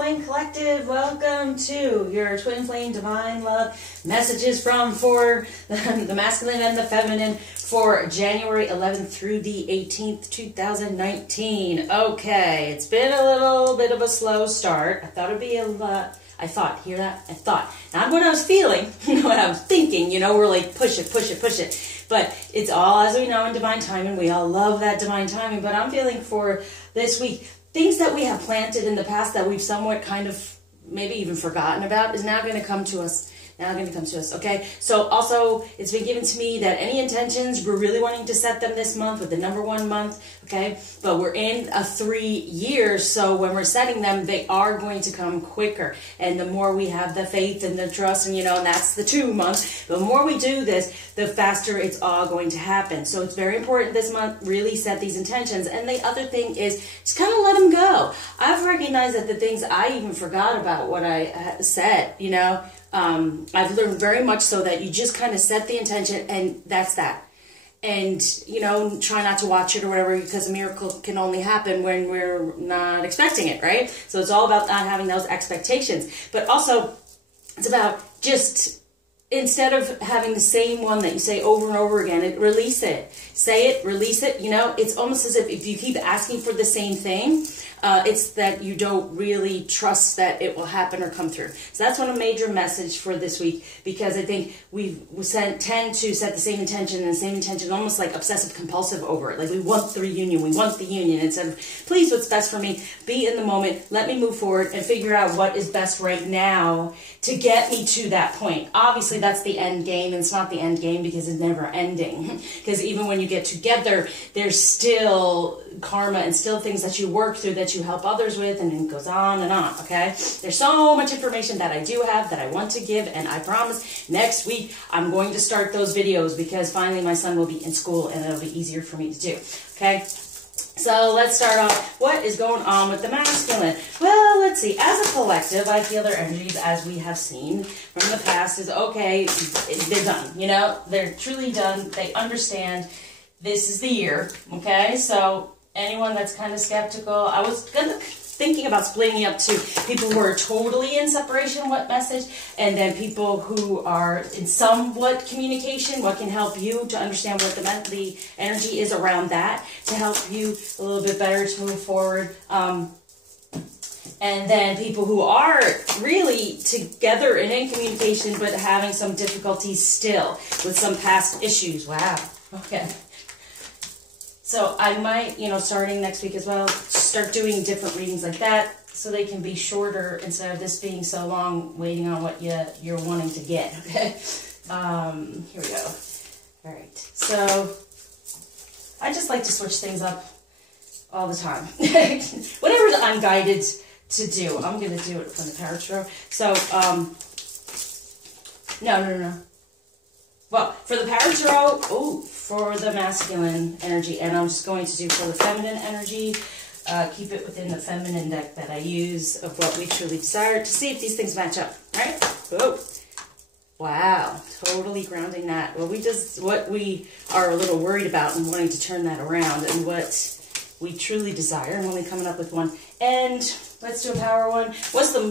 Flame Collective. Welcome to your Twin Flame Divine Love messages from for the masculine and the feminine for January 11th through the 18th, 2019. Okay, it's been a little bit of a slow start. I thought it'd be a lot. Hear that? I thought. Not what I was feeling, what I was thinking, we're like, push it, push it, push it. But it's all, as we know, in divine timing. We all love that divine timing. But I'm feeling for this week, things that we have planted in the past that we've somewhat kind of maybe even forgotten about is now going to come to us. Okay? So also, it's been given to me that any intentions, we're really wanting to set them this month with the number 1 month, okay? But we're in a 3 years, so when we're setting them, they are going to come quicker. And the more we have the faith and the trust, and and that's the 2 month, the more we do this, the faster it's all going to happen. So it's very important this month, really set these intentions. And the other thing is, just kind of let them go. I've recognized that the things I even forgot about what I said, I've learned very much so that you just kind of set the intention and that's that. And, try not to watch it or whatever, because a miracle can only happen when we're not expecting it, right? So it's all about not having those expectations. But also, it's about just, instead of having the same one that you say over and over again, release it. Say it, release it. It's almost as if you keep asking for the same thing, it's that you don't really trust that it will happen or come through. So that's one major message for this week, because I think we tend to set the same intention, and the same intention almost like obsessive compulsive over it. Like we want the reunion, we want the union, instead of please what's best for me, be in the moment, let me move forward and figure out what is best right now to get me to that point. Obviously that's the end game, and it's not the end game because it's never ending. Because even when you get together, there's still karma and still things that you work through that you help others with, and it goes on and on, okay? There's so much information that I do have that I want to give, and I promise next week I'm going to start those videos because finally my son will be in school and it'll be easier for me to do, okay? So let's start off. What is going on with the masculine? Well, let's see. As a collective, I feel their energies, as we have seen from the past, is okay, they're done, they're truly done. They understand this is the year, okay? So anyone that's kind of skeptical, I was thinking about splitting up to people who are totally in separation, what message, and then people who are in somewhat communication, what can help you to understand what the energy is around that, to help you a little bit better to move forward. And then people who are really together and in communication, but having some difficulties still with some past issues. Wow. Okay. So I might, starting next week as well, start doing different readings like that so they can be shorter instead of this being so long waiting on what you're wanting to get, okay? Here we go. All right. So I just like to switch things up all the time. Whatever I'm guided to do, I'm going to do it from the Power Tarot. So, no. Well, for the Power Tarot, for the masculine energy, and I'm just going to do for the feminine energy, keep it within the feminine deck that I use of what we truly desire to see if these things match up, right? Oh, wow, totally grounding that. Well, what we are a little worried about and wanting to turn that around, and what we truly desire, and only coming up with one. And let's do a power one. What's the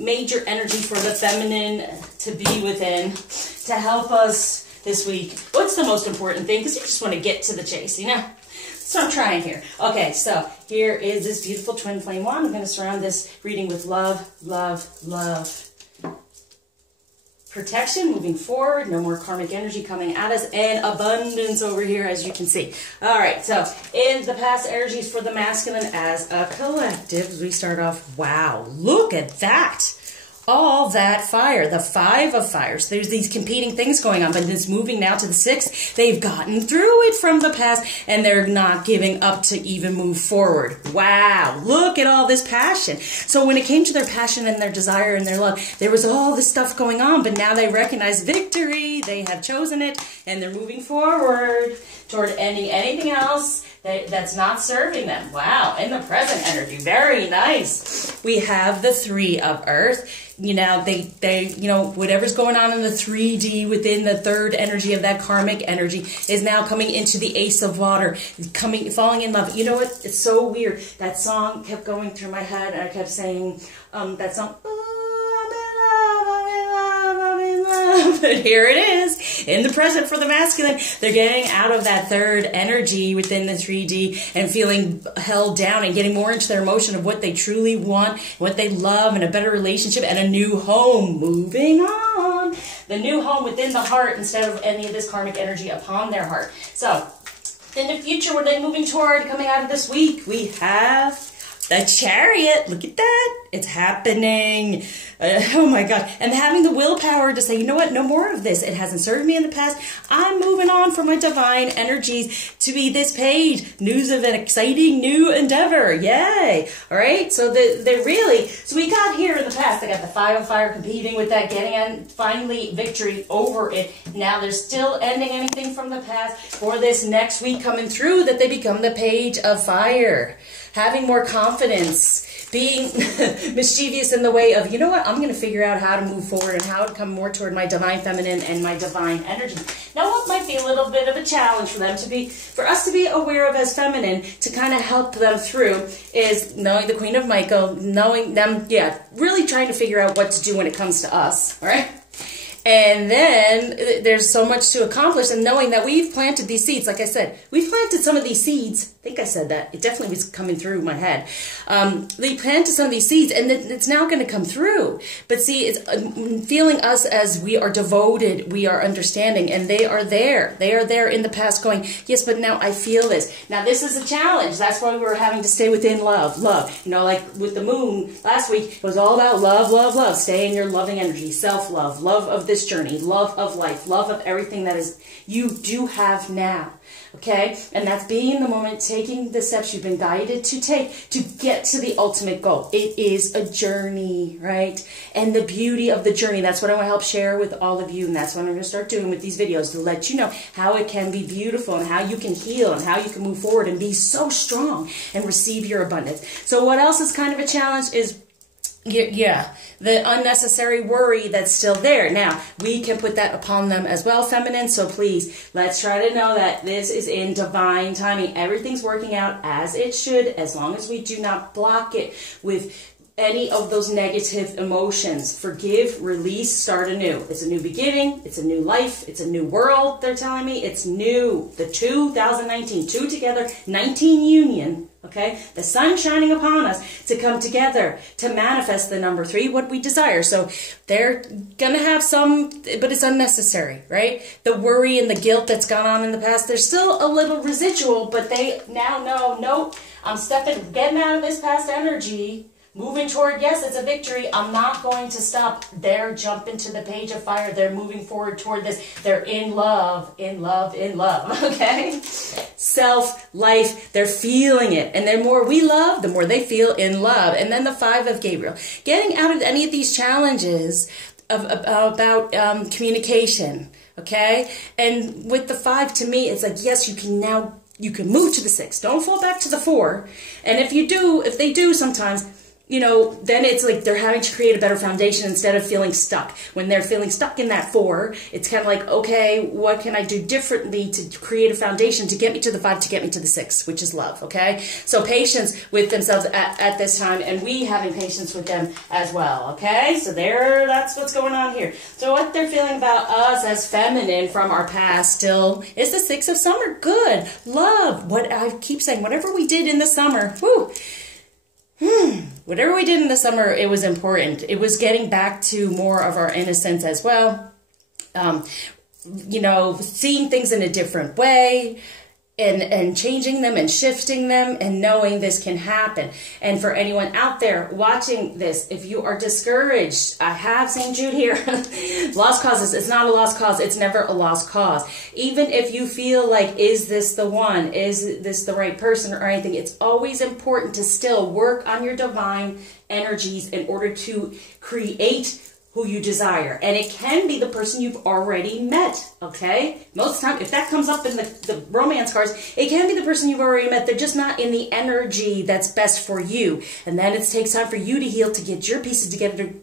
major energy for the feminine to be within to help us this week? What's the most important thing? Because you just want to get to the chase, So I'm trying here. Okay, so here is this beautiful twin flame wand. I'm going to surround this reading with love, love, love. Protection moving forward, no more karmic energy coming at us, and abundance over here, as you can see. All right, so in the past energies for the masculine as a collective, we start off, wow, look at that. All that fire, the 5 of fires. There's these competing things going on, but it's moving now to the 6. They've gotten through it from the past, and they're not giving up to even move forward. Wow, look at all this passion. So when it came to their passion and their desire and their love, there was all this stuff going on, but now they recognize victory. They have chosen it, and they're moving forward toward ending anything else that's not serving them. Wow, in the present energy, very nice. We have the 3 of earth. you know, you know, whatever's going on in the 3D within the third energy of that karmic energy is now coming into the Ace of Water, falling in love. You know what? It's so weird. That song kept going through my head, and I kept saying that song. But here it is in the present for the masculine. They're getting out of that third energy within the 3D and feeling held down and getting more into their emotion of what they truly want, what they love, and a better relationship and a new home. Moving on. The new home within the heart instead of any of this karmic energy upon their heart. So, in the future, what are they moving toward coming out of this week? We have the Chariot. Look at that. It's happening. Oh my God. And having the willpower to say, you know what? No more of this. It hasn't served me in the past. I'm moving on for my divine energies to be this page. News of an exciting new endeavor. Yay. All right. So they're really, so we got here in the past. They got the 5 of Fire competing with that, getting finally victory over it. Now they're still ending anything from the past for this next week coming through that they become the Page of Fire. Having more confidence, being mischievous in the way of, you know what, I'm going to figure out how to move forward and how to come more toward my divine feminine and my divine energy. Now, what might be a little bit of a challenge for them to be, for us to be aware of as feminine, to kind of help them through, is knowing the Queen of Michael, knowing them, yeah, really trying to figure out what to do when it comes to us, all right? And then there's so much to accomplish, and knowing that we've planted these seeds. Like I said, we've planted some of these seeds. I think I said that. It definitely was coming through my head. They planted some of these seeds, and it's now going to come through. But see, it's feeling us as we are devoted, we are understanding, and they are there. They are there in the past going, yes, but now I feel this. Now, this is a challenge. That's why we were having to stay within love. Love. You know, like with the moon last week, it was all about love, love, love. Stay in your loving energy, self-love, love of this journey, love of life, love of everything that is you do have now. Okay? And that's being in the moment, taking the steps you've been guided to take to get to the ultimate goal. It is a journey, right? And the beauty of the journey, that's what I want to help share with all of you. And that's what I'm going to start doing with these videos, to let you know how it can be beautiful and how you can heal and how you can move forward and be so strong and receive your abundance. So what else is kind of a challenge is, yeah, the unnecessary worry that's still there. Now, we can put that upon them as well, feminine. So please, let's try to know that this is in divine timing. Everything's working out as it should, as long as we do not block it with any of those negative emotions. Forgive, release, start anew. It's a new beginning. It's a new life. It's a new world, they're telling me. It's new. The 2019, 2 together, 19 union. Okay, the sun shining upon us to come together to manifest the number 3, what we desire. So they're gonna have some, but it's unnecessary, right? The worry and the guilt that's gone on in the past, there's still a little residual, but they now know, nope, I'm getting out of this past energy, moving toward, yes, it's a victory. I'm not going to stop. They're jumping to the Page of Fire. They're moving forward toward this. They're in love, in love, in love, okay? Self, life, they're feeling it. And the more we love, the more they feel in love. And then the 5 of Gabriel. Getting out of any of these challenges about communication, okay? And with the 5, to me, it's like, yes, you can move to the 6. Don't fall back to the 4. And if they do sometimes, you know, then it's like they're having to create a better foundation instead of feeling stuck. When they're feeling stuck in that 4, it's kind of like, okay, what can I do differently to create a foundation to get me to the 5, to get me to the 6, which is love, okay? So patience with themselves at this time, and we having patience with them as well, okay? So that's what's going on here. So what they're feeling about us as feminine from our past still is the 6 of summer. Good. Love. What I keep saying, whatever we did in the summer, whew, whatever we did in the summer, it was important. It was getting back to more of our innocence as well. You know, seeing things in a different way and changing them and shifting them and knowing this can happen. And for anyone out there watching this, if you are discouraged, I have St. Jude here. Lost causes. It's not a lost cause. It's never a lost cause. Even if you feel like, is this the one? Is this the right person or anything? It's always important to still work on your divine energies in order to create who you desire. And it can be the person you've already met, okay? Most of the time, if that comes up in the romance cards, it can be the person you've already met. They're just not in the energy that's best for you. And then it takes time for you to heal, to get your pieces together,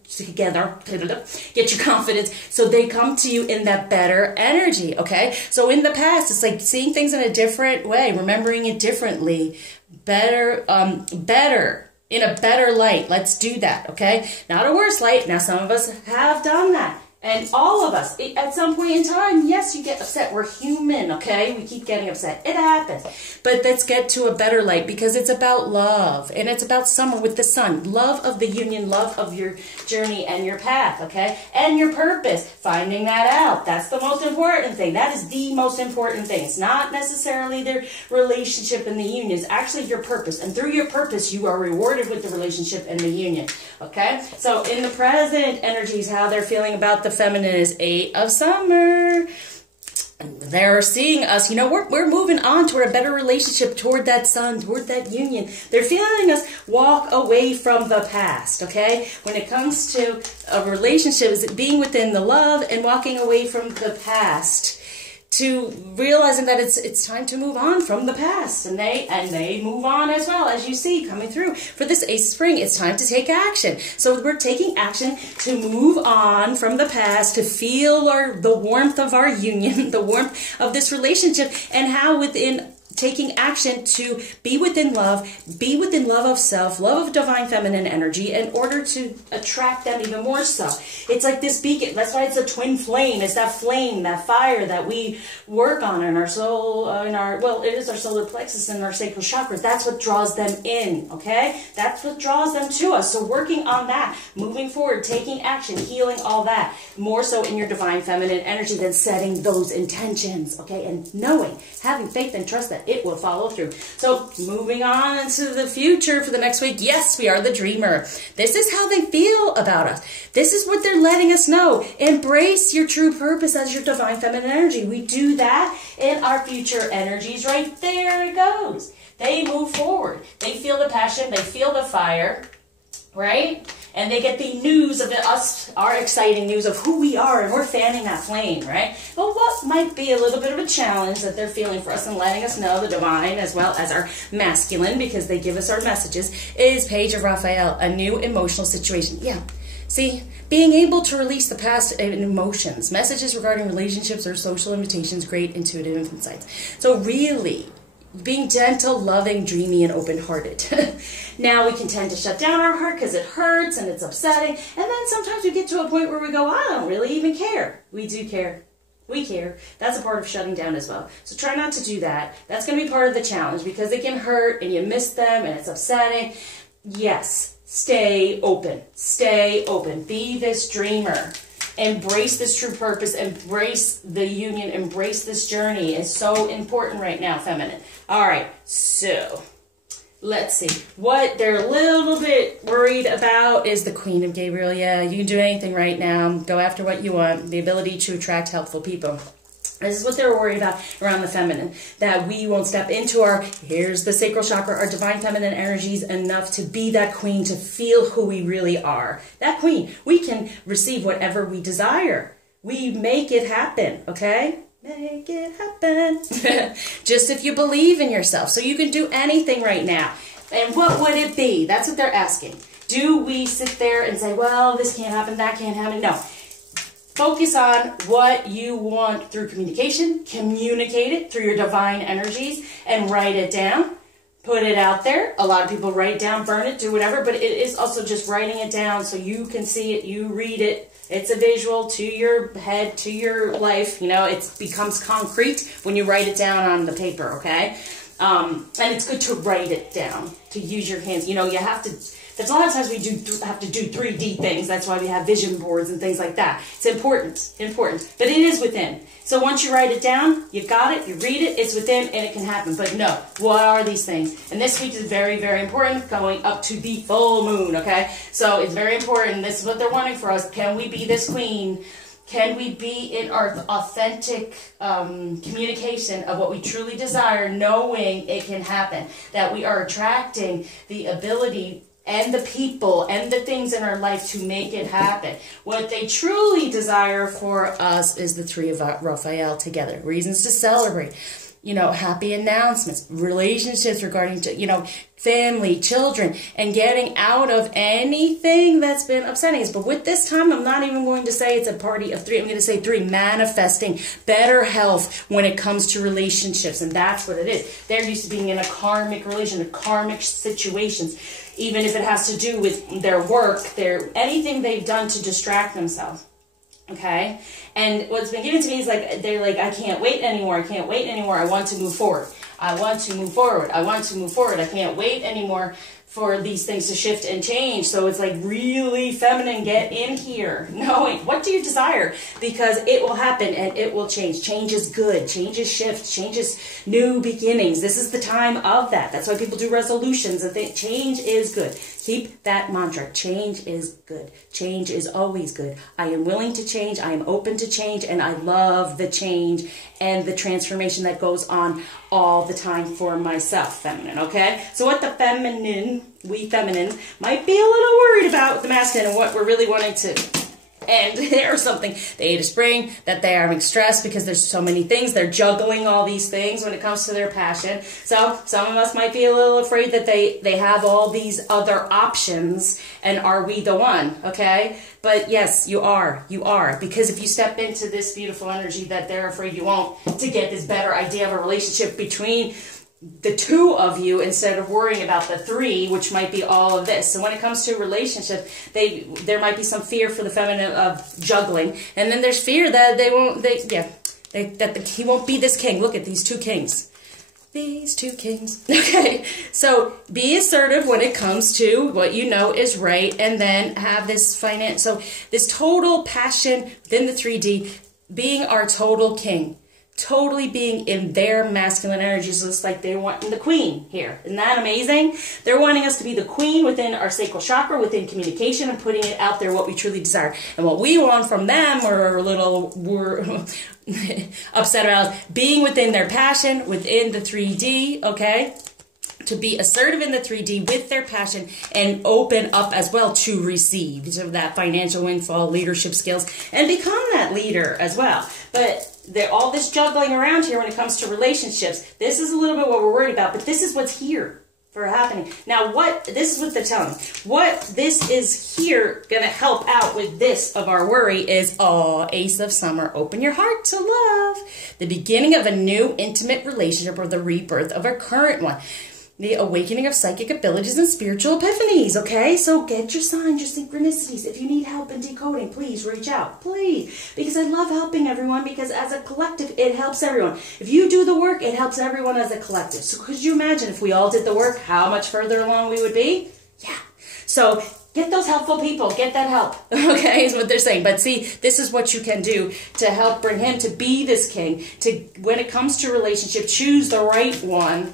get your confidence, so they come to you in that better energy, okay? So in the past, it's like seeing things in a different way, remembering it differently, better, in a better light. Let's do that, okay? Not a worse light. Now, some of us have done that. And all of us, at some point in time, yes, you get upset. We're human, okay? We keep getting upset. It happens. But let's get to a better light, because it's about love. And it's about summer with the sun. Love of the union, love of your journey and your path, okay? And your purpose. Finding that out. That's the most important thing. That is the most important thing. It's not necessarily the relationship and the union. It's actually your purpose. And through your purpose, you are rewarded with the relationship and the union, okay? So in the present energies, how they're feeling about the feminine is 8 of Summer. They're seeing us, you know, we're moving on toward a better relationship, toward that sun, toward that union. They're feeling us walk away from the past, okay? When it comes to a relationship, is it being within the love and walking away from the past, to realizing that it's time to move on from the past, and they move on as well, as you see coming through. For this Ace of Spring, it's time to take action. So we're taking action to move on from the past, to feel the warmth of our union, the warmth of this relationship, and how within taking action to be within love of self, love of divine feminine energy, in order to attract them even more so. It's like this beacon. That's why it's a twin flame. It's that flame, that fire that we work on in our soul, it is our solar plexus and our sacral chakra. That's what draws them in, okay? That's what draws them to us. So working on that, moving forward, taking action, healing all that, more so in your divine feminine energy than setting those intentions, okay? And knowing, having faith and trust that it will follow through. So moving on into the future for the next week, yes, we are the dreamer. This is how they feel about us. This is what they're letting us know. Embrace your true purpose as your divine feminine energy. We do that in our future energies. Right there it goes. They move forward. They feel the passion. They feel the fire, right? And they get the news of our exciting news of who we are, and we're fanning that flame, right? But what might be a little bit of a challenge that they're feeling for us and letting us know, the divine as well as our masculine, because they give us our messages, is Page of Raphael, a new emotional situation. Yeah. See, being able to release the past emotions, messages regarding relationships or social invitations, great intuitive insights. So really, being gentle, loving, dreamy, and open-hearted. Now we can tend to shut down our heart because it hurts and it's upsetting. And then sometimes we get to a point where we go, I don't really even care. We do care. We care. That's a part of shutting down as well. So try not to do that. That's going to be part of the challenge, because it can hurt and you miss them and it's upsetting. Yes, stay open. Stay open. Be this dreamer. Embrace this true purpose. Embrace the union. Embrace this journey. It's so important right now, feminine. All right, so let's see. What they're a little bit worried about is the Queen of Gabriel. Yeah, you can do anything right now. Go after what you want. The ability to attract helpful people. This is what they're worried about around the feminine, that we won't step into here's the sacral chakra, our divine feminine energies enough to be that queen, to feel who we really are. That queen, we can receive whatever we desire. We make it happen, okay? Make it happen. Just if you believe in yourself. So you can do anything right now. And what would it be? That's what they're asking. Do we sit there and say, well, this can't happen, that can't happen? No. Focus on what you want through communication. Communicate it through your divine energies and write it down. Put it out there. A lot of people write it down, burn it, do whatever, but it is also just writing it down so you can see it, you read it. It's a visual to your head, to your life. You know, it becomes concrete when you write it down on the paper, okay? And it's good to write it down, to use your hands. You know, you have to... There's a lot of times we have to do 3D things. That's why we have vision boards and things like that. It's important. But it is within. So once you write it down, you've got it, you read it, it's within, and it can happen. But no, what are these things? And this week is very, very important, going up to the full moon, okay? So it's very important. This is what they're wanting for us. Can we be this queen? Can we be in our authentic communication of what we truly desire, knowing it can happen? That we are attracting the ability and the people and the things in our life to make it happen. What they truly desire for us is the three of Raphael together. Reasons to celebrate. You know, happy announcements, relationships regarding to, you know, family, children, and getting out of anything that's been upsetting us. But with this time, I'm not even going to say it's a party of three. I'm going to say three, manifesting better health when it comes to relationships. And that's what it is. They're used to being in a karmic relation, karmic situations, even if it has to do with their work, anything they've done to distract themselves. Okay, and what's been given to me is like, they're like, I can't wait anymore. I can't wait anymore. I want to move forward. I want to move forward. I want to move forward. I can't wait anymore for these things to shift and change. So it's like really feminine. Get in here. Knowing what do you desire? Because it will happen and it will change. Change is good. Change is shift. Change is new beginnings. This is the time of that. That's why people do resolutions and think change is good. Keep that mantra. Change is good. Change is always good. I am willing to change. I am open to change. And I love the change and the transformation that goes on all the time for myself, feminine, okay? So what the we feminine, might be a little worried about with the masculine and what we're really wanting to end or something. The 8 of spring, that they are having stress because there's so many things. They're juggling all these things when it comes to their passion. So some of us might be a little afraid that they have all these other options, and are we the one, okay? But yes, you are. You are. Because if you step into this beautiful energy that they're afraid you won't, to get this better idea of a relationship between the two of you instead of worrying about the three, which might be all of this. So when it comes to relationships, there might be some fear for the feminine of juggling, and then there's fear that he won't be this king. Look at these two kings. These two kings. Okay, so be assertive when it comes to what you know is right, and then have this finance. So this total passion within the 3D, being our total king. Totally being in their masculine energies, just like they want the queen here. Isn't that amazing? They're wanting us to be the queen within our sacral chakra, within communication, and putting it out there what we truly desire. And what we want from them, we're upset about being within their passion, within the 3D, okay? To be assertive in the 3D with their passion and open up as well to receive so that financial windfall, leadership skills, and become that leader as well. But all this juggling around here when it comes to relationships, this is a little bit what we're worried about, but this is what's here for happening. Now, this is what they're telling me. What this is here going to help out with this of our worry is, Ace of Summer, open your heart to love. The beginning of a new intimate relationship or the rebirth of a current one. The awakening of psychic abilities and spiritual epiphanies, okay? So get your signs, your synchronicities. If you need help in decoding, please reach out, please. Because I love helping everyone, because as a collective, it helps everyone. If you do the work, it helps everyone as a collective. So could you imagine if we all did the work, how much further along we would be? Yeah. So get those helpful people. Get that help, okay, is what they're saying. But see, this is what you can do to help bring him to be this king. To, when it comes to relationship, choose the right one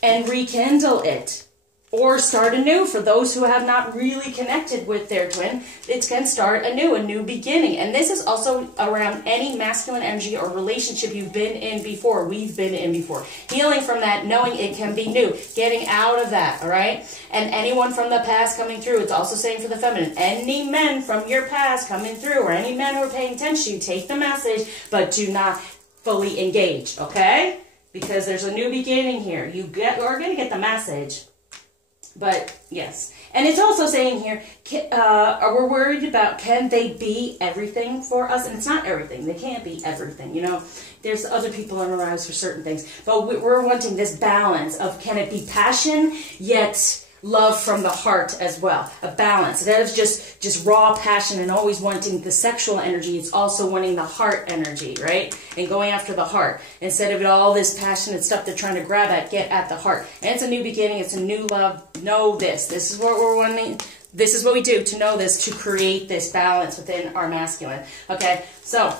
and rekindle it, or start anew. For those who have not really connected with their twin, it can start anew, a new beginning. And this is also around any masculine energy or relationship you've been in before, we've been in before. Healing from that, knowing it can be new, getting out of that, all right? And anyone from the past coming through, it's also saying for the feminine, any men from your past coming through, or any men who are paying attention, take the message, but do not fully engage, okay? Because there's a new beginning here. You are going to get the message. But, yes. And it's also saying here, we're worried about, can they be everything for us? And it's not everything. They can't be everything, you know. There's other people in our lives for certain things. But we're wanting this balance of, can it be passion, yet love from the heart as well, a balance. That is just raw passion and always wanting the sexual energy. It's also wanting the heart energy, right? And going after the heart. Instead of all this passionate stuff they're trying to grab at, get at the heart. And it's a new beginning. It's a new love. Know this. This is what we're wanting. This is what we do to know this, to create this balance within our masculine. Okay, so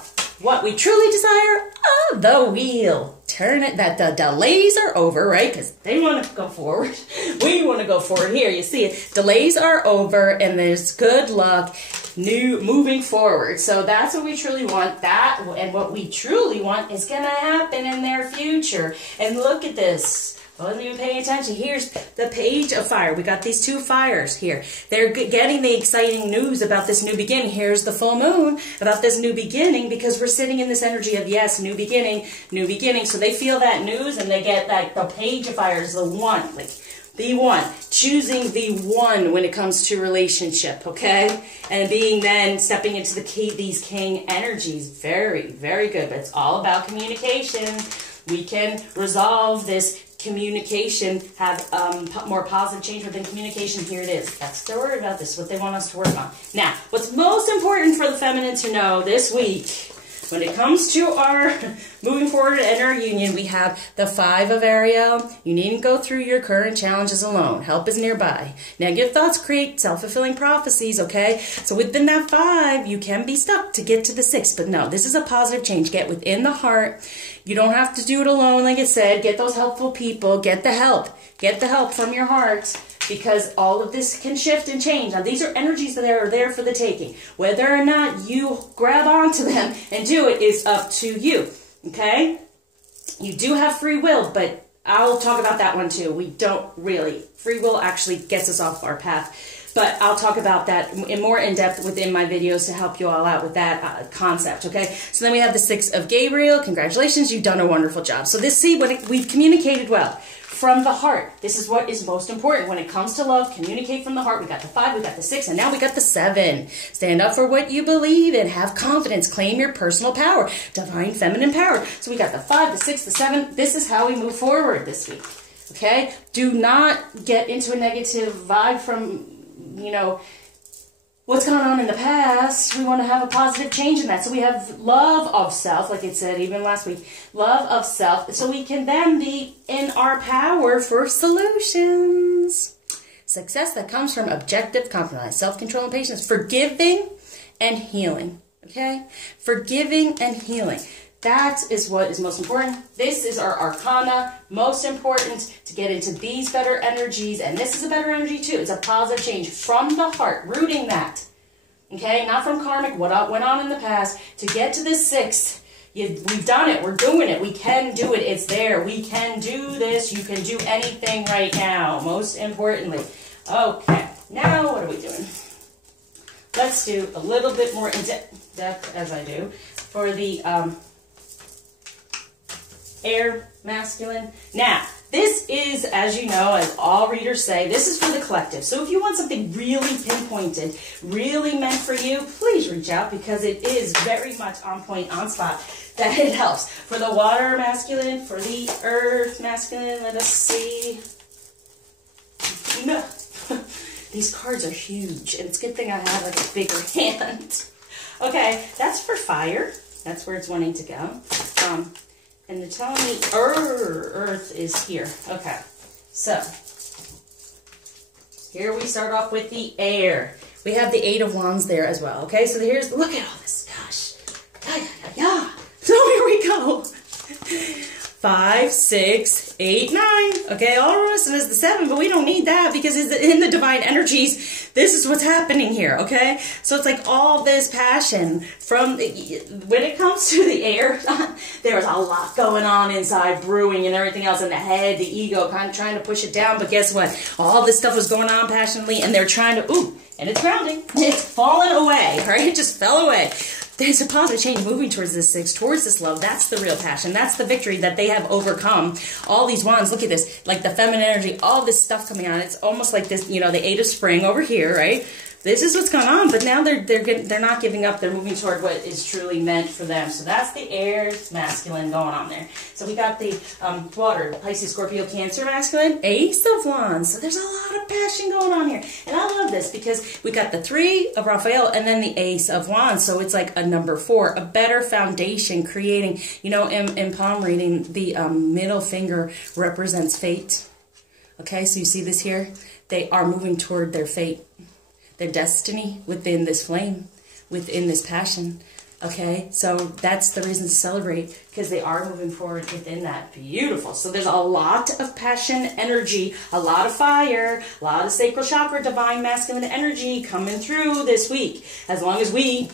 what we truly desire, the wheel. Turn it, that the delays are over, right? Because they want to go forward. We want to go forward. Here, you see it. Delays are over, and there's good luck, moving forward. So that's what we truly want. And what we truly want is going to happen in their future. And look at this. I wasn't even paying attention. Here's the Page of Fire. We got these two fires here. They're getting the exciting news about this new beginning. Here's the full moon about this new beginning because we're sitting in this energy of, yes, new beginning, new beginning. So they feel that news and they get that the Page of Fire is the one, like the one, choosing the one when it comes to relationship, okay? And being then stepping into these king energies. Very, very good. But it's all about communication. We can resolve this communication, have more positive change within communication. Here it is. That's the word about this, what they want us to work on. Now, what's most important for the feminine to know this week, when it comes to our moving forward in our union, we have the 5 of Ariel. You needn't go through your current challenges alone. Help is nearby. Negative thoughts create self-fulfilling prophecies, okay? So within that 5, you can be stuck to get to the 6. But no, this is a positive change. Get within the heart. You don't have to do it alone, like I said. Get those helpful people. Get the help. Get the help from your heart. Because all of this can shift and change. Now, these are energies that are there for the taking. Whether or not you grab onto them and do it is up to you, okay? You do have free will, but I'll talk about that one too. We don't really. Free will actually gets us off our path. But I'll talk about that in more in-depth within my videos to help you all out with that concept, okay? So then we have the 6 of Gabriel. Congratulations, you've done a wonderful job. So this, see, we've communicated well. From the heart. This is what is most important. When it comes to love, communicate from the heart. We got the 5, we got the 6, and now we got the 7. Stand up for what you believe in. Have confidence. Claim your personal power. Divine feminine power. So we got the 5, the 6, the 7. This is how we move forward this week. Okay? Do not get into a negative vibe from, you know, what's gone on in the past. We want to have a positive change in that. So we have love of self, like it said even last week. Love of self. So we can then be in our power for solutions. Success that comes from objective compromise, self-control and patience. Forgiving and healing. Okay? Forgiving and healing. That is what is most important. This is our arcana. Most important to get into these better energies. And this is a better energy too. It's a positive change from the heart. Rooting that. Okay? Not from karmic, what went on in the past. To get to this 6. We've done it. We're doing it. We can do it. It's there. We can do this. You can do anything right now. Most importantly. Okay. Now what are we doing? Let's do a little bit more in depth as I do for the air masculine. Now, this is, as you know, as all readers say, this is for the collective. So if you want something really pinpointed, really meant for you, please reach out because it is very much on point, on spot, that it helps. For the water masculine, for the earth masculine, let us see. No. These cards are huge, and it's a good thing I have like a bigger hand. Okay, that's for fire. That's where it's wanting to go. And they're telling me Earth is here. Okay, so here we start off with the air. We have the 8 of Wands there as well. Okay, so here's, look at all this. Gosh. Yeah. So here we go. 5, 6, 8, 9. Okay, all the rest of it is the 7, but we don't need that because in the divine energies, this is what's happening here, okay? So it's like all this passion from, when it comes to the air, there's a lot going on inside, brewing and everything else in the head, the ego, kind of trying to push it down, but guess what? All this stuff was going on passionately, and they're trying to, and it's grounding. It's fallen away, right? It just fell away. There's a positive change moving towards this 6, towards this love. That's the real passion. That's the victory that they have overcome. All these wands, look at this, like the feminine energy, all this stuff coming on. It's almost like this, you know, the 8 of spring over here, right? This is what's going on, but now they're not giving up. They're moving toward what is truly meant for them. So that's the air masculine going on there. So we got the water, Pisces, Scorpio, Cancer masculine, Ace of Wands. So there's a lot of passion going on here. And I love this because we got the 3 of Raphael and then the Ace of Wands. So it's like a number 4, a better foundation, creating, you know, in palm reading, the middle finger represents fate. Okay, so you see this here? They are moving toward their fate. Their destiny within this flame, within this passion. Okay, so that's the reason to celebrate, because they are moving forward within that. Beautiful. So there's a lot of passion, energy, a lot of fire, a lot of sacral chakra, divine masculine energy coming through this week. As long as we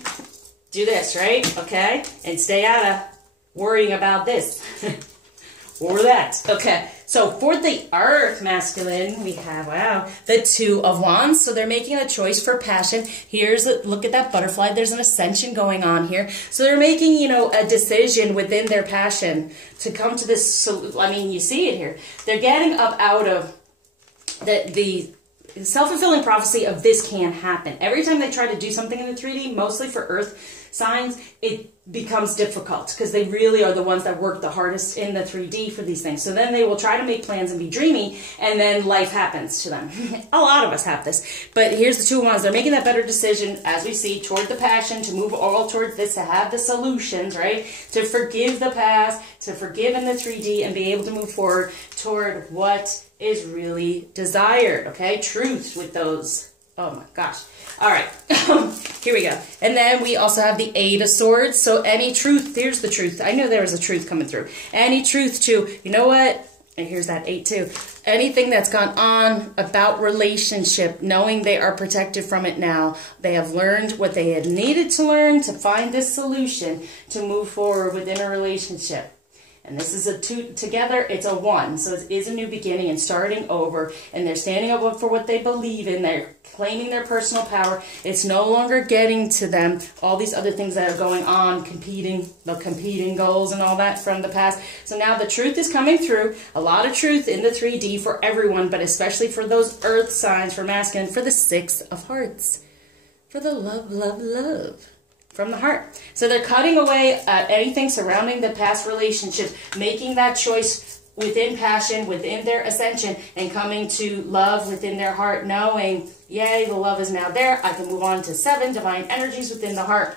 do this, right? Okay, and stay out of worrying about this. or that. Okay, so for the Earth masculine, we have, wow, the Two of Wands. So they're making a choice for passion. Here's a look at that butterfly. There's an ascension going on here. So they're making, you know, a decision within their passion to come to this. So, I mean, you see it here. They're getting up out of the self-fulfilling prophecy of this can happen. Every time they try to do something in the 3D, mostly for Earth signs, it becomes difficult because they really are the ones that work the hardest in the 3D for these things. So then they will try to make plans and be dreamy, and then life happens to them. A lot of us have this. But here's the Two of Wands. They're making that better decision, as we see, toward the passion, to move all toward this, to have the solutions, right? To forgive the past, to forgive in the 3D, and be able to move forward toward what is really desired, okay? Truth with those. Oh my gosh. All right, here we go. And then we also have the Eight of Swords. So any truth, here's the truth. I knew there was a truth coming through. Any truth to, you know what? And here's that 8 too. Anything that's gone on about relationship, knowing they are protected from it now. They have learned what they had needed to learn to find this solution to move forward within a relationship. And this is a two together, it's a one. So it is a new beginning and starting over. And they're standing up for what they believe in. They're claiming their personal power. It's no longer getting to them all these other things that are going on, the competing goals and all that from the past. So now the truth is coming through. A lot of truth in the 3D for everyone, but especially for those Earth signs, for masculine, for the Six of Hearts. For the love, love, love. From the heart. So they're cutting away at anything surrounding the past relationships, making that choice within passion, within their ascension, and coming to love within their heart, knowing, yay, the love is now there. I can move on to 7 divine energies within the heart.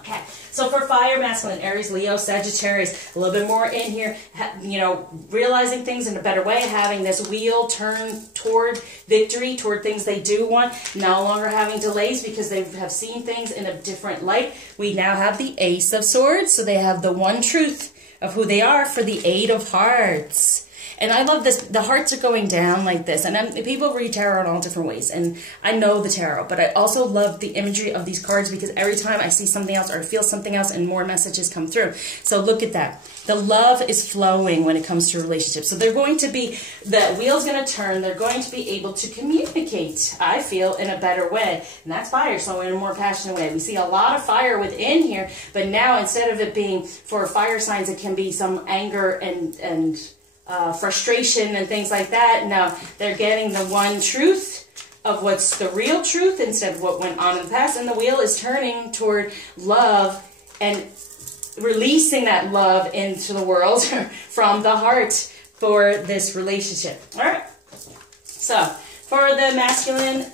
Okay, so for fire, masculine, Aries, Leo, Sagittarius, a little bit more in here, you know, realizing things in a better way, having this wheel turn toward victory, toward things they do want, no longer having delays because they have seen things in a different light. We now have the Ace of Swords, so they have the one truth of who they are for the Eight of Hearts. And I love this. The hearts are going down like this. And people read tarot in all different ways. And I know the tarot. But I also love the imagery of these cards because every time I see something else or I feel something else and more messages come through. So look at that. The love is flowing when it comes to relationships. So they're going to be, the wheel's going to turn. They're going to be able to communicate, I feel, in a better way. And that's fire, so in a more passionate way. We see a lot of fire within here. But now instead of it being for fire signs, it can be some anger and frustration and things like that. Now they're getting the one truth of what's the real truth instead of what went on in the past, and the wheel is turning toward love and releasing that love into the world from the heart for this relationship. All right, so for the masculine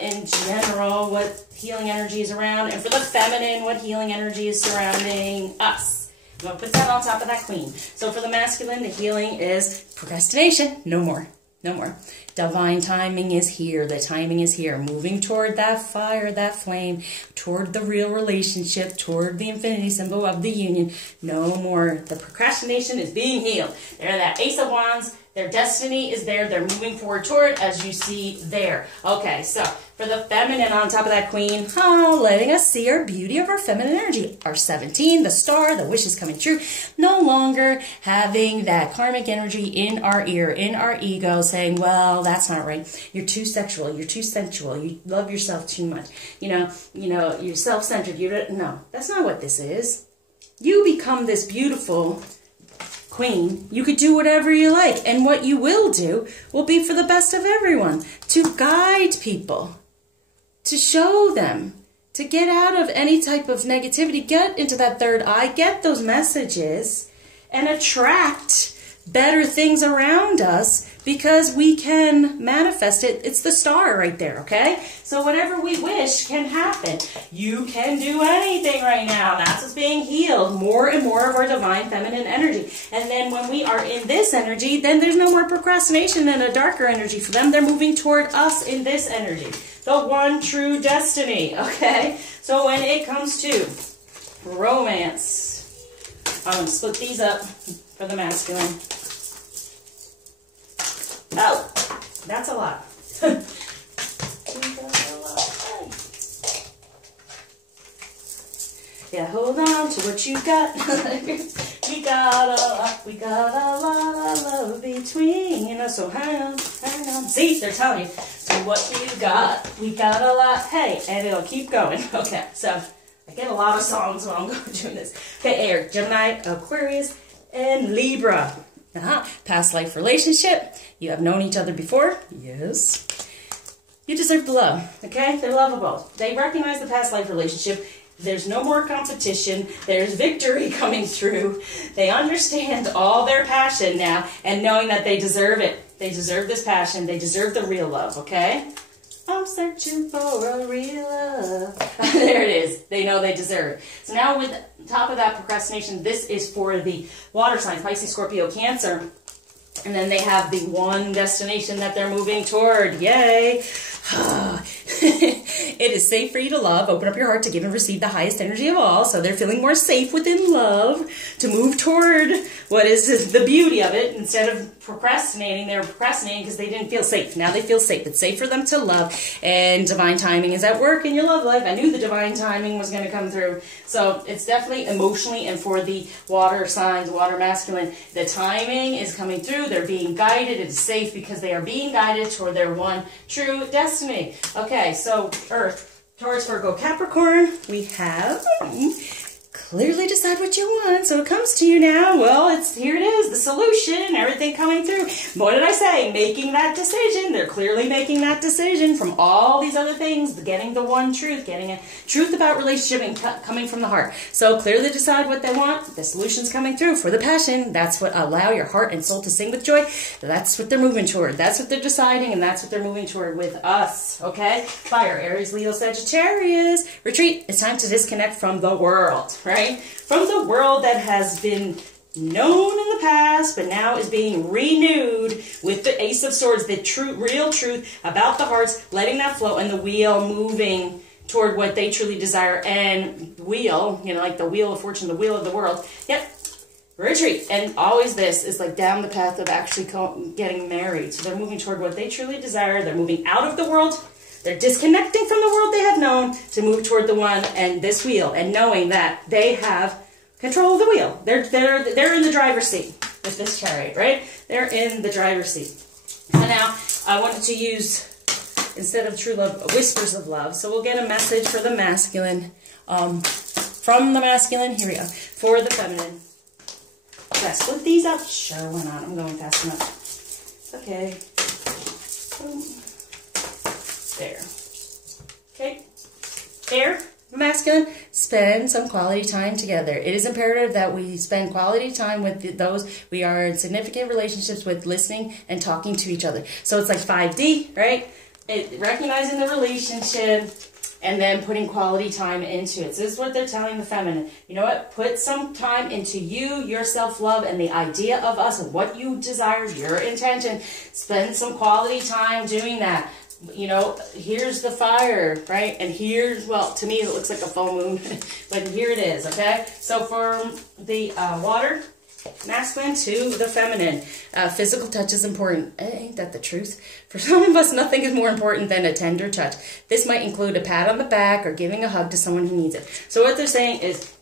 in general, what healing energy is around, and for the feminine, what healing energy is surrounding us. I'm going to put that on top of that queen. So for the masculine, the healing is procrastination. No more. No more. Divine timing is here. The timing is here. Moving toward that fire, that flame, toward the real relationship, toward the infinity symbol of the union. No more. The procrastination is being healed. They're that Ace of Wands. Their destiny is there. They're moving forward toward, as you see there. Okay, so for the feminine on top of that queen, letting us see our beauty of our feminine energy. Our 17, the star, the wish is coming true. No longer having that karmic energy in our ear, in our ego, saying, well, that's not right. You're too sexual. You're too sensual. You love yourself too much. You know, you're self-centered. No, that's not what this is. You become this beautiful queen. You could do whatever you like, and what you will do will be for the best of everyone, to guide people, to show them, to get out of any type of negativity, get into that third eye, get those messages, and attract better things around us because we can manifest it. It's the star right there, okay? So whatever we wish can happen. You can do anything right now. That's what's being healed. More and more of our divine feminine energy. And then when we are in this energy, then there's no more procrastination and a darker energy for them. They're moving toward us in this energy. The one true destiny, okay? So when it comes to romance, I'm going to split these up for the masculine. Oh, that's a lot. Yeah, hold on to what you got. You got a lot of love between us. So hang on. See, they're telling you. So what you got? We got a lot. Hey, and it'll keep going. Okay, so I get a lot of songs when I'm doing this. Okay, Air, Gemini, Aquarius, and Libra. Past life relationship. You have known each other before. Yes. You deserve the love. Okay, they're lovable. They recognize the past life relationship. There's no more competition. There's victory coming through. They understand all their passion now and knowing that they deserve it. They deserve this passion. They deserve the real love, okay? I'm searching for a real love. There it is. They know they deserve it. So now with top of that procrastination, this is for the water signs, Pisces, Scorpio, Cancer. And then they have the one destination that they're moving toward. Yay! It is safe for you to love. Open up your heart to give and receive the highest energy of all. So they're feeling more safe within love to move toward what is the beauty of it. Instead of procrastinating, they were procrastinating because they didn't feel safe. Now they feel safe. It's safe for them to love. And divine timing is at work in your love life. I knew the divine timing was going to come through. So it's definitely emotionally, and for the water signs, water masculine, the timing is coming through. They're being guided. It is safe because they are being guided toward their one true destiny. Okay, so Earth, Taurus, Virgo, Capricorn, we have clearly decide what you want. So it comes to you now. Well, here it is, the solution, everything coming through. What did I say? Making that decision. They're clearly making that decision from all these other things, getting the one truth, getting a truth about relationship and coming from the heart. So clearly decide what they want. The solution's coming through for the passion. That's what allow your heart and soul to sing with joy. That's what they're moving toward. That's what they're deciding, and that's what they're moving toward with us. Okay? Fire, Aries, Leo, Sagittarius. Retreat. It's time to disconnect from the world, right? From the world that has been known in the past, but now is being renewed with the Ace of Swords, the real truth about the hearts, letting that flow, and the wheel moving toward what they truly desire. And wheel, you know, like the wheel of fortune, the wheel of the world. Yep. Retreat. And always this is like down the path of actually getting married. So they're moving toward what they truly desire. They're moving out of the world. They're disconnecting from the world they have known to move toward the one and this wheel, and knowing that they have control of the wheel. They're in the driver's seat with this chariot, right? They're in the driver's seat. And now I wanted to use, instead of true love, whispers of love. So we'll get a message for the masculine, from the masculine. Here we go. For the feminine. Should I split these up? Sure, why not? I'm going fast enough. Okay. Boom. There. Okay. Air, masculine, spend some quality time together. It is imperative that we spend quality time with those we are in significant relationships with, listening and talking to each other. So it's like 5D, right? Recognizing the relationship and then putting quality time into it. So this is what they're telling the feminine. You know what? Put some time into you, your self-love, and the idea of us and what you desire, your intention. Spend some quality time doing that. You know, here's the fire, right? And here's, well, to me it looks like a full moon, but here it is, okay? So for the water, masculine to the feminine, physical touch is important. Ain't that the truth? For some of us, nothing is more important than a tender touch. This might include a pat on the back or giving a hug to someone who needs it. So what they're saying is,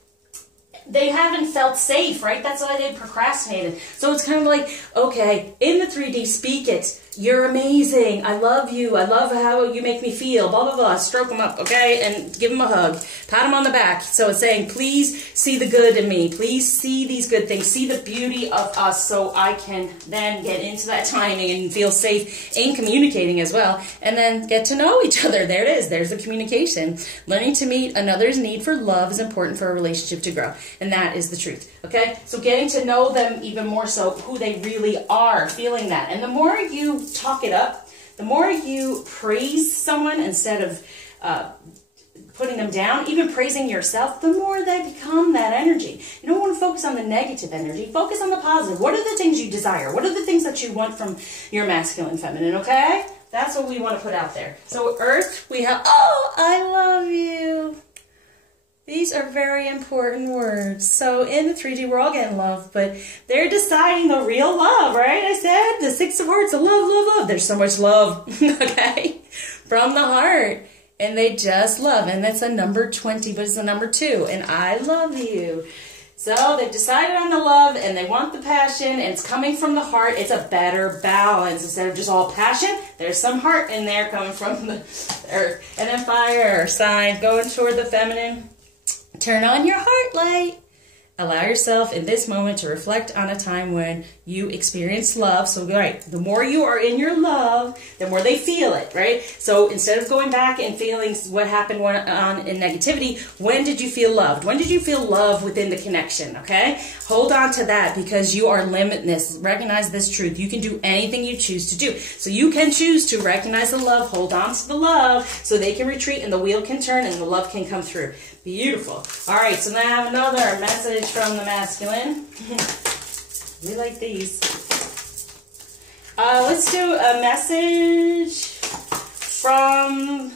they haven't felt safe, right? That's why they procrastinated. So it's kind of like, okay, in the 3D, speak it. You're amazing. I love you. I love how you make me feel. Blah, blah, blah. Stroke them up, okay? And give them a hug. Pat them on the back. So it's saying, please see the good in me. Please see these good things. See the beauty of us so I can then get into that timing and feel safe in communicating as well. And then get to know each other. There it is. There's the communication. Learning to meet another's need for love is important for a relationship to grow. And that is the truth, okay? So getting to know them even more so, who they really are, feeling that. And the more you talk it up, the more you praise someone instead of putting them down, even praising yourself, the more they become that energy. You don't want to focus on the negative energy. Focus on the positive. What are the things you desire? What are the things that you want from your masculine, feminine, okay? That's what we want to put out there. So Earth, we have, oh, I love you. These are very important words. So in the 3D, we're all getting love, but they're deciding the real love, right? I said the 6 of Hearts, love, love, love. There's so much love, okay, from the heart. And they just love. And that's a number 20, but it's a number 2. And I love you. So they've decided on the love and they want the passion and it's coming from the heart. It's a better balance. Instead of just all passion, there's some heart in there coming from the earth. And then fire sign going toward the feminine. Turn on your heart light. Allow yourself in this moment to reflect on a time when you experienced love. So, right, the more you are in your love, the more they feel it, right? So instead of going back and feeling what happened on in negativity, when did you feel loved? When did you feel love within the connection, okay? Hold on to that because you are limitless. Recognize this truth. You can do anything you choose to do. So you can choose to recognize the love, hold on to the love so they can retreat and the wheel can turn and the love can come through. Beautiful. All right, so now I have another message from the masculine. We like these. Let's do a message from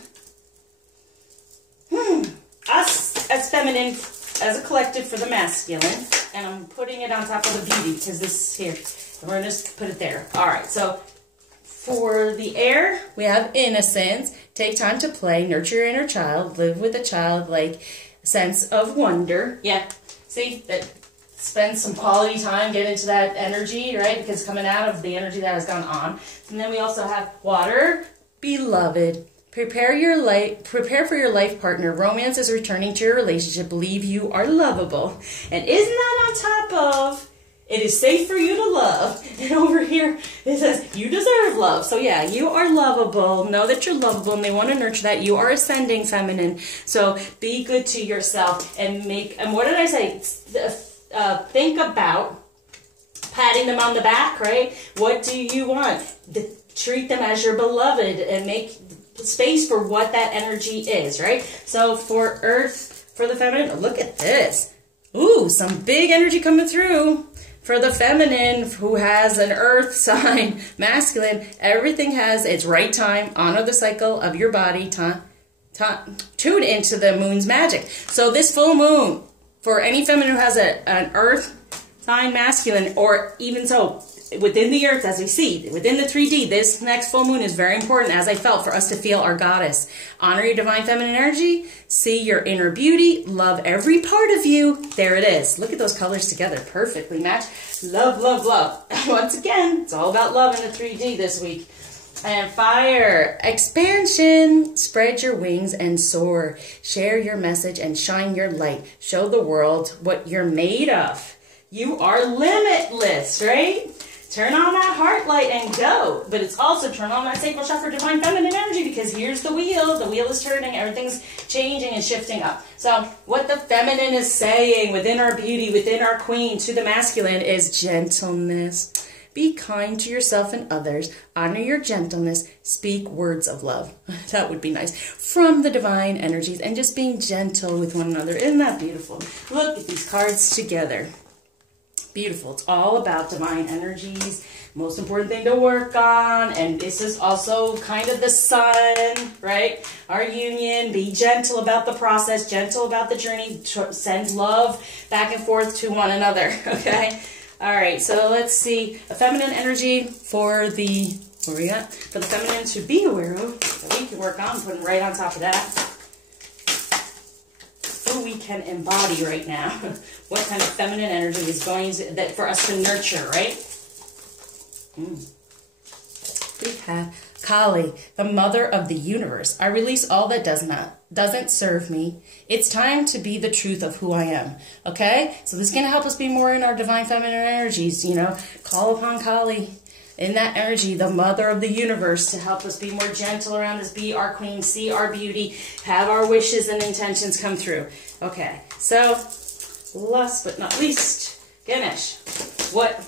us as feminine, as a collective for the masculine. And I'm putting it on top of the beauty because this here. We're going to just put it there. All right, so for the air, we have innocence. Take time to play, nurture your inner child, live with a childlike sense of wonder. Yeah, see, that spend some quality time, get into that energy, right? Because coming out of the energy that has gone on. And then we also have water, beloved. Prepare for your life partner. Romance is returning to your relationship. Believe you are lovable. And isn't that on top of it is safe for you to love. And over here, it says, you deserve love. So yeah, you are lovable. Know that you're lovable and they want to nurture that. You are ascending feminine. So be good to yourself and what did I say? Think about patting them on the back, right? What do you want? Treat them as your beloved and make space for what that energy is, right? So for earth, for the feminine, look at this. Ooh, some big energy coming through. For the feminine who has an earth sign, masculine, everything has its right time. Honor the cycle of your body. Tune into the moon's magic. So this full moon, for any feminine who has an earth sign, masculine, or even so, within the earth, as we see, within the 3D, this next full moon is very important, as I felt, for us to feel our goddess. Honor your divine feminine energy. See your inner beauty. Love every part of you. There it is. Look at those colors together. Perfectly matched. Love, love, love. Once again, it's all about love in the 3D this week. And fire. Expansion. Spread your wings and soar. Share your message and shine your light. Show the world what you're made of. You are limitless, right? Turn on that heart light and go. But it's also turn on that sacral chakra divine feminine energy because here's the wheel. The wheel is turning. Everything's changing and shifting up. So what the feminine is saying within our beauty, within our queen to the masculine is gentleness. Be kind to yourself and others. Honor your gentleness. Speak words of love. That would be nice. From the divine energies and just being gentle with one another. Isn't that beautiful? Look at these cards together. Beautiful. It's all about divine energies. Most important thing to work on. And this is also kind of the sun, right? Our union. Be gentle about the process. Gentle about the journey. Send love back and forth to one another. Okay? All right. So let's see. A feminine energy for the, where we at? For the feminine to be aware of. That we can work on. Put them right on top of that. Who we can embody right now. What kind of feminine energy is going to, that for us to nurture, right? We have Kali, the mother of the universe. I release all that doesn't serve me. It's time to be the truth of who I am. Okay? So this is going to help us be more in our divine feminine energies, you know. Call upon Kali in that energy, the mother of the universe, to help us be more gentle around us, be our queen, see our beauty, have our wishes and intentions come through. Okay, so last but not least, Ganesh. What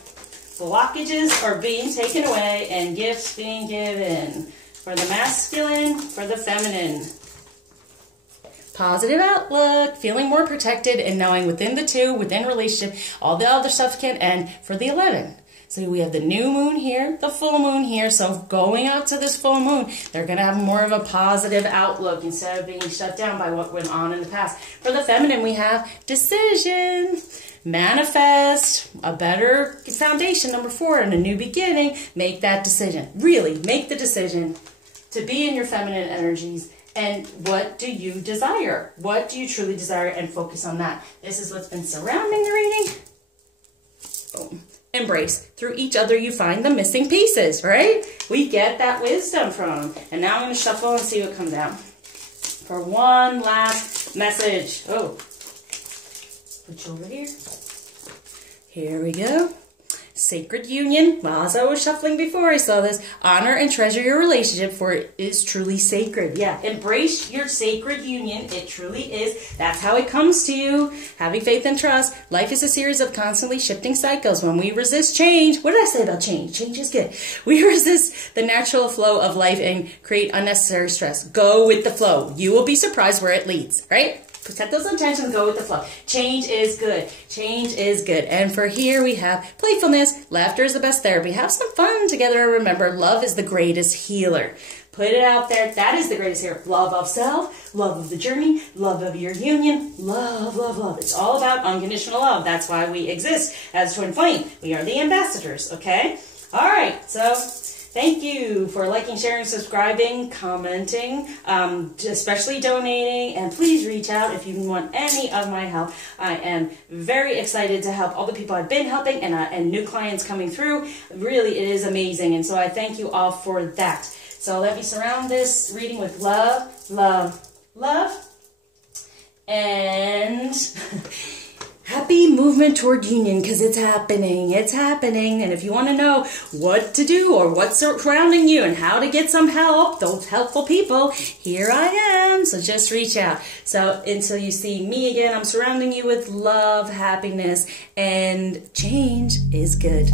blockages are being taken away and gifts being given for the masculine, for the feminine. Positive outlook, feeling more protected and knowing within the two, within relationship, all the other stuff can end for the 11. So we have the new moon here, the full moon here. So going out to this full moon, they're going to have more of a positive outlook instead of being shut down by what went on in the past. For the feminine, we have decision, manifest, a better foundation, number 4, and a new beginning. Make that decision. Really, make the decision to be in your feminine energies And what do you desire? What do you truly desire? And focus on that. This is what's been surrounding the reading. Boom. Embrace. Through each other you find the missing pieces, right? We get that wisdom from. And now I'm going to shuffle and see what comes out. For one last message. Oh. Put you over here. Here we go. Sacred union. Well, as I was shuffling before I saw this, honor and treasure your relationship, for it is truly sacred. Yeah, embrace your sacred union. It truly is. That's how it comes to you. Having faith and trust. Life is a series of constantly shifting cycles. When we resist change, what did I say about change? Change is good. We resist the natural flow of life and create unnecessary stress. Go with the flow. You will be surprised where it leads, right? Set those intentions, go with the flow. Change is good. Change is good. And for here we have playfulness. Laughter is the best therapy. Have some fun together. Remember, love is the greatest healer. Put it out there. That is the greatest healer. Love of self, love of the journey, love of your union. Love, love, love. It's all about unconditional love. That's why we exist as Twin Flame. We are the ambassadors, okay? All right, so thank you for liking, sharing, subscribing, commenting, especially donating, and please reach out if you want any of my help. I am very excited to help all the people I've been helping and new clients coming through. Really, it is amazing, and so I thank you all for that. So let me surround this reading with love, love, love, and happy movement toward union, because it's happening. It's happening. And if you want to know what to do or what's surrounding you and how to get some help, those helpful people, here I am. So just reach out. So until you see me again, I'm surrounding you with love, happiness, and change is good.